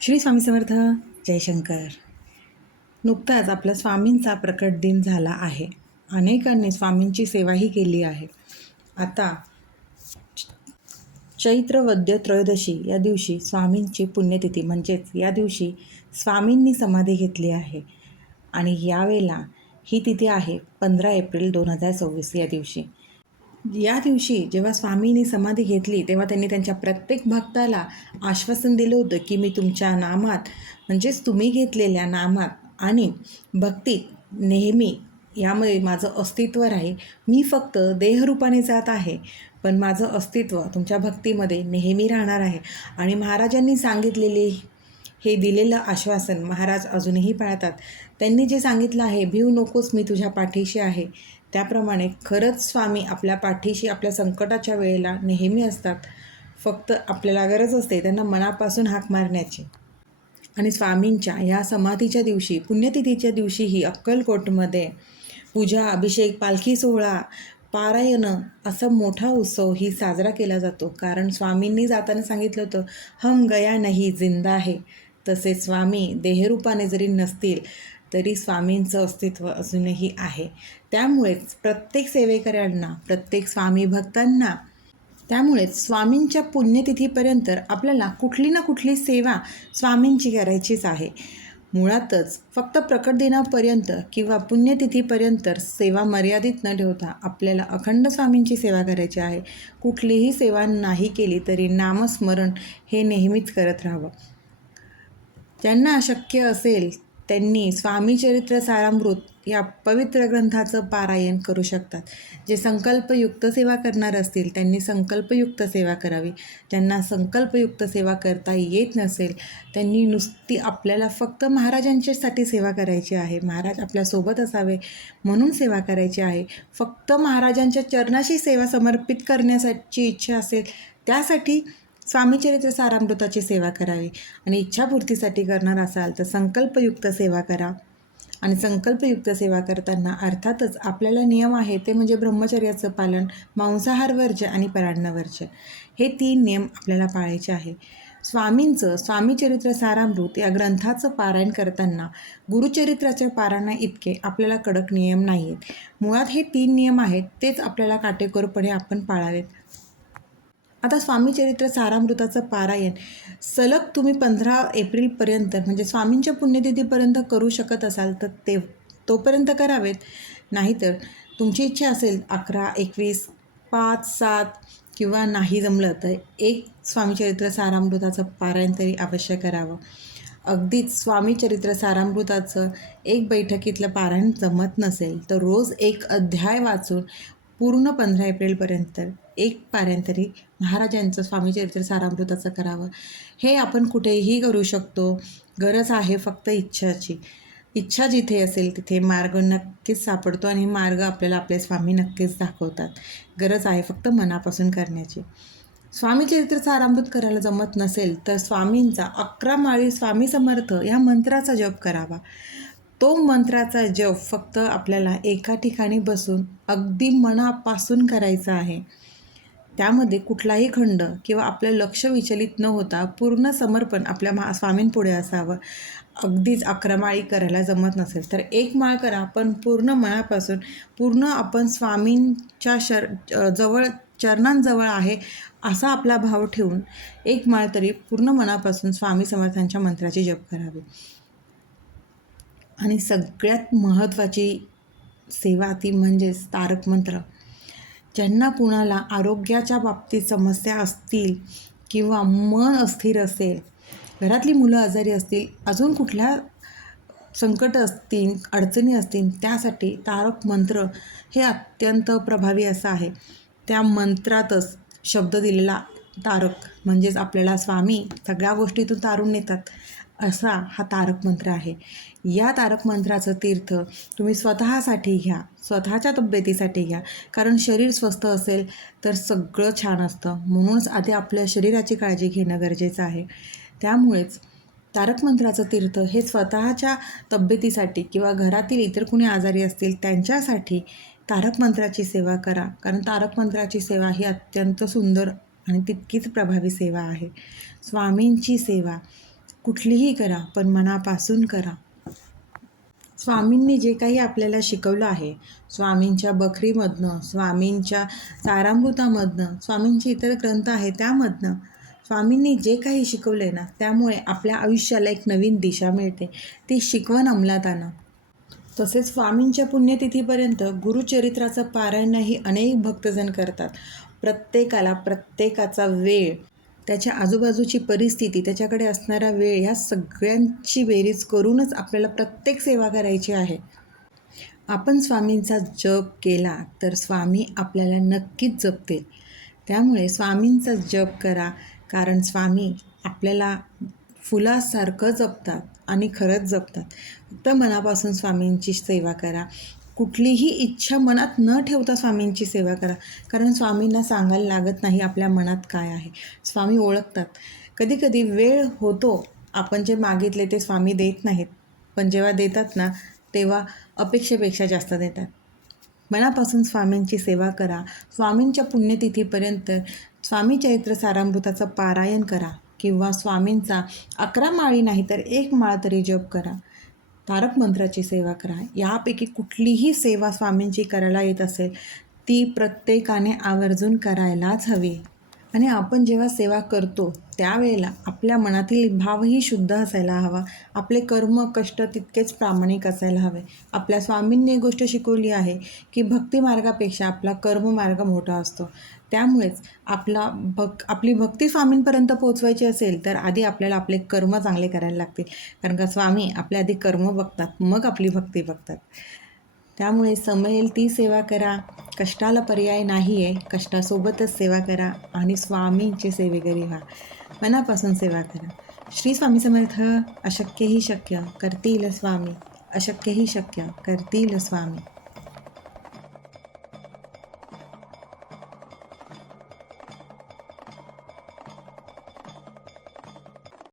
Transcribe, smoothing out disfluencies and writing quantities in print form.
श्री स्वामी समर्थ. जयशंकर. नुकताच आपल्या स्वामींचा प्रकट दिन झाला आहे. अनेकांनी स्वामींची सेवाही केली आहे. आता चैत्र वद्य त्रयोदशी या दिवशी स्वामींची पुण्यतिथी, म्हणजेच या दिवशी स्वामींनी समाधी घेतली आहे. आणि यावेळेला ही तिथी आहे 15 एप्रिल 2026 या दिवशी. या दिवशी जेव्हा स्वामींनी समाधी घेतली तेव्हा त्यांनी त्यांच्या प्रत्येक भक्ताला आश्वासन दिलं होतं की मी तुमच्या नामात, म्हणजेच तुम्ही घेतलेल्या नामात आणि भक्तीत नेहमी यामध्ये माझं अस्तित्व राहील. मी फक्त देहरूपाने जात आहे, पण माझं अस्तित्व तुमच्या भक्तीमध्ये नेहमी राहणार आहे. आणि महाराजांनी सांगितलेले हे दिलेलं आश्वासन महाराज अजूनही पाळतात. त्यांनी जे सांगितलं आहे, भिऊ नकोस, मी तुझ्या पाठीशी आहे, त्याप्रमाणे खरंच स्वामी आपल्या पाठीशी आपल्या संकटाच्या वेळेला नेहमी असतात. फक्त आपल्याला गरज असते त्यांना मनापासून हाक मारण्याची. आणि स्वामींच्या या समाधीच्या दिवशी, पुण्यतिथीच्या दिवशीही अक्कलकोटमध्ये पूजा, अभिषेक, पालखी सोहळा, पारायण असा मोठा उत्सव ही साजरा केला जातो. कारण स्वामींनी जाताना सांगितलं होतं, हम गया नाही जिंदा है. तसेच स्वामी देहरूपाने जरी नसतील तरी स्वामींचं अस्तित्व अजूनही आहे. त्यामुळेच प्रत्येक सेवेकऱ्यांना, प्रत्येक स्वामी भक्तांना, त्यामुळेच स्वामींच्या पुण्यतिथीपर्यंत आपल्याला कुठली ना कुठली सेवा स्वामींची करायचीच आहे. मुळातच फक्त प्रकट दिनापर्यंत किंवा पुण्यतिथीपर्यंत सेवा मर्यादित न ठेवता आपल्याला अखंड स्वामींची सेवा करायची आहे. कुठलीही सेवा नाही केली तरी नामस्मरण हे नेहमीच करत राहावं. ज्यांना अशक्य असेल त्यांनी स्वामी चरित्र सारामृत या पवित्र ग्रंथाचं पारायण करू शकतात. जे संकल्पयुक्त सेवा करणार असतील त्यांनी संकल्पयुक्त सेवा करावी. ज्यांना संकल्पयुक्त सेवा करता येत नसेल त्यांनी नुसती आपल्याला फक्त महाराजांच्यासाठी सेवा करायची आहे, महाराज आपल्यासोबत असावे म्हणून सेवा करायची आहे. फक्त महाराजांच्या चरणाशी सेवा समर्पित करण्याची इच्छा असेल त्यासाठी स्वामीचरित्र सारामृताची सेवा करावी. आणि इच्छापूर्तीसाठी करणार असाल तर संकल्पयुक्त सेवा करा. आणि संकल्पयुक्त सेवा करताना अर्थातच आपल्याला नियम आहे ते म्हणजे ब्रह्मचर्याचं पालन, मांसाहार वर्ज्य आणि परान्न वर्ज्य, हे 3 नियम आपल्याला पाळायचे आहे. स्वामींचं स्वामीचरित्र सारामृत या ग्रंथाचं पारायण करताना गुरुचरित्राच्या पारायणा इतके आपल्याला कडक नियम नाही आहेत. मुळात हे 3 नियम आहेत तेच आपल्याला काटेकोरपणे आपण पाळावेत. आता स्वामीचरित्र सारामृताचं पारायण सलग तुम्ही 15 एप्रिलपर्यंत म्हणजे स्वामींच्या पुण्यतिथीपर्यंत करू शकत असाल तर तोपर्यंत करावेत. नाहीतर तुमची इच्छा असेल 11, 21, 5, 7 किंवा नाही जमलं तर एक स्वामीचरित्र सारामृताचं पारायण तरी अवश्य करावं. अगदीच स्वामीचरित्र सारामृताचं एक बैठकीतलं पारायण जमत नसेल तर रोज एक अध्याय वाचून पूर्ण 15 एप्रिलपर्यंत एक पारायण तरी महाराजांचं स्वामीचरित्र सारामृताचं करावं. हे आपण कुठेही करू शकतो. गरज आहे फक्त इच्छाची. इच्छा जिथे असेल तिथे मार्ग नक्कीच सापडतो आणि मार्ग आपल्याला आपले स्वामी नक्कीच दाखवतात. गरज आहे फक्त मनापासून करण्याची. स्वामीचरित्र सारामृत करायला जमत नसेल तर स्वामींचा 11 माळी स्वामी समर्थ या मंत्राचा जप करावा. तो मंत्राचा जप फक्त आपल्याला एका ठिकाणी बसून अगदी मनापासून करायचा आहे. त्यामध्ये कुठलाही खंड किंवा आपलं लक्ष विचलित न होता पूर्ण समर्पण आपल्या स्वामींपुढे असावं. अगदीच 11 माळी करायला जमत नसेल तर 1 माळ करा, पण पूर्ण मनापासून, पूर्ण आपण स्वामींच्या चरणांजवळ आहे असा आपला भाव ठेवून 1 माळ तरी पूर्ण मनापासून स्वामी समर्थांच्या मंत्राची जप करावी. आणि सगळ्यात महत्त्वाची सेवा ती म्हणजेच तारक मंत्र. ज्यांना कुणाला आरोग्याच्या बाबतीत समस्या असतील किंवा मन अस्थिर असेल, घरातली मुलं आजारी असतील, अजून कुठल्या संकट असतील, अडचणी असतील, त्यासाठी तारक मंत्र हे अत्यंत प्रभावी असं आहे. त्या मंत्रातच शब्द दिलेला तारक म्हणजेच आपल्याला स्वामी सगळ्या गोष्टीतून तारून नेतात असा हा तारक मंत्र आहे. या तारक मंत्राचं तीर्थ तुम्ही स्वतःसाठी घ्या, स्वतःच्या तब्येतीसाठी घ्या. कारण शरीर स्वस्थ असेल तर सगळं छान असतं. म्हणूनच आधी आपल्या शरीराची काळजी घेणं गरजेचं आहे. त्यामुळेच तारक मंत्राचं तीर्थ हे स्वतःच्या तब्येतीसाठी किंवा घरातील इतर कुणी आजारी असतील त्यांच्यासाठी तारक मंत्राची सेवा करा. कारण तारक मंत्राची सेवा ही अत्यंत सुंदर आणि तितकीच प्रभावी सेवा आहे. स्वामींची सेवा कुठलीही करा, पण मनापासून करा. स्वामींनी जे काही आपल्याला शिकवलं आहे, स्वामींच्या बखरीमधनं, स्वामींच्या सारामृतामधनं, स्वामींचे इतर ग्रंथ आहेत त्यामधनं, स्वामींनी जे काही शिकवलं आहे ना, त्यामुळे आपल्या आयुष्याला एक नवीन दिशा मिळते. ती शिकवण अंमलात आणा. तसेच स्वामींच्या पुण्यतिथीपर्यंत गुरुचरित्राचं पारायणही अनेक भक्तजण करतात. प्रत्येकाला प्रत्येकाचा वेळ, त्याच्या आजूबाजूची परिस्थिती, त्याच्याकडे असणारा वेळ, ह्या सगळ्यांची बेरीज करूनच आपल्याला प्रत्येक सेवा करायची आहे. आपण स्वामींचा जप केला तर स्वामी आपल्याला नक्कीच जपतील. त्यामुळे स्वामींचा जप करा, कारण स्वामी आपल्याला फुलासारखं जपतात आणि खरंच जपतात. फक्त मनापासून स्वामींची सेवा करा. कुठलीही इच्छा मनात न ठेवता स्वामींची सेवा करा, कारण स्वामींना सांगायला लागत नाही आपल्या मनात काय आहे. स्वामी ओळखतात. कधीकधी वेळ होतो, आपण जे मागितले ते स्वामी देत नाहीत, पण जेव्हा देतात ना, तेव्हा अपेक्षेपेक्षा जास्त देतात. मनापासून स्वामींची सेवा करा. स्वामींच्या पुण्यतिथीपर्यंत स्वामी चरित्र सारामृताचं पारायण करा, किंवा स्वामींचा 11 माळी नाही तर 1 माळ तरी जप करा. तारक मंत्राची सेवा करा. यापैकी कुठलीही सेवा स्वामींची करायला येत असेल, ती प्रत्येकाने आवर्जून करायलाच हवी. आणि आपण जेव्हा सेवा करतो त्यावेळेला आपल्या मनातील भावही शुद्ध असायला हवा. आपले कर्म कष्ट तितकेच प्रामाणिक असायला हवे. आपल्या स्वामींनी एक गोष्ट शिकवली आहे की भक्तिमार्गापेक्षा आपला कर्ममार्ग मोठा असतो. त्यामुळेच आपली भक्ती स्वामींपर्यंत पोहोचवायची असेल तर आधी आपल्याला आपले कर्म चांगले करायला लागतील, कारण का स्वामी आपल्या आधी कर्म बघतात, मग आपली भक्ती बघतात. त्यामुळे समजेल ती सेवा करा. कष्टाला पर्याय नाही आहे. कष्टासोबतच सेवा करा आणि स्वामींची सेवेकरी व्हा. मनापासून सेवा करा. श्री स्वामी समर्थ. अशक्यही शक्य करतील स्वामी, अशक्यही शक्य करतील स्वामी.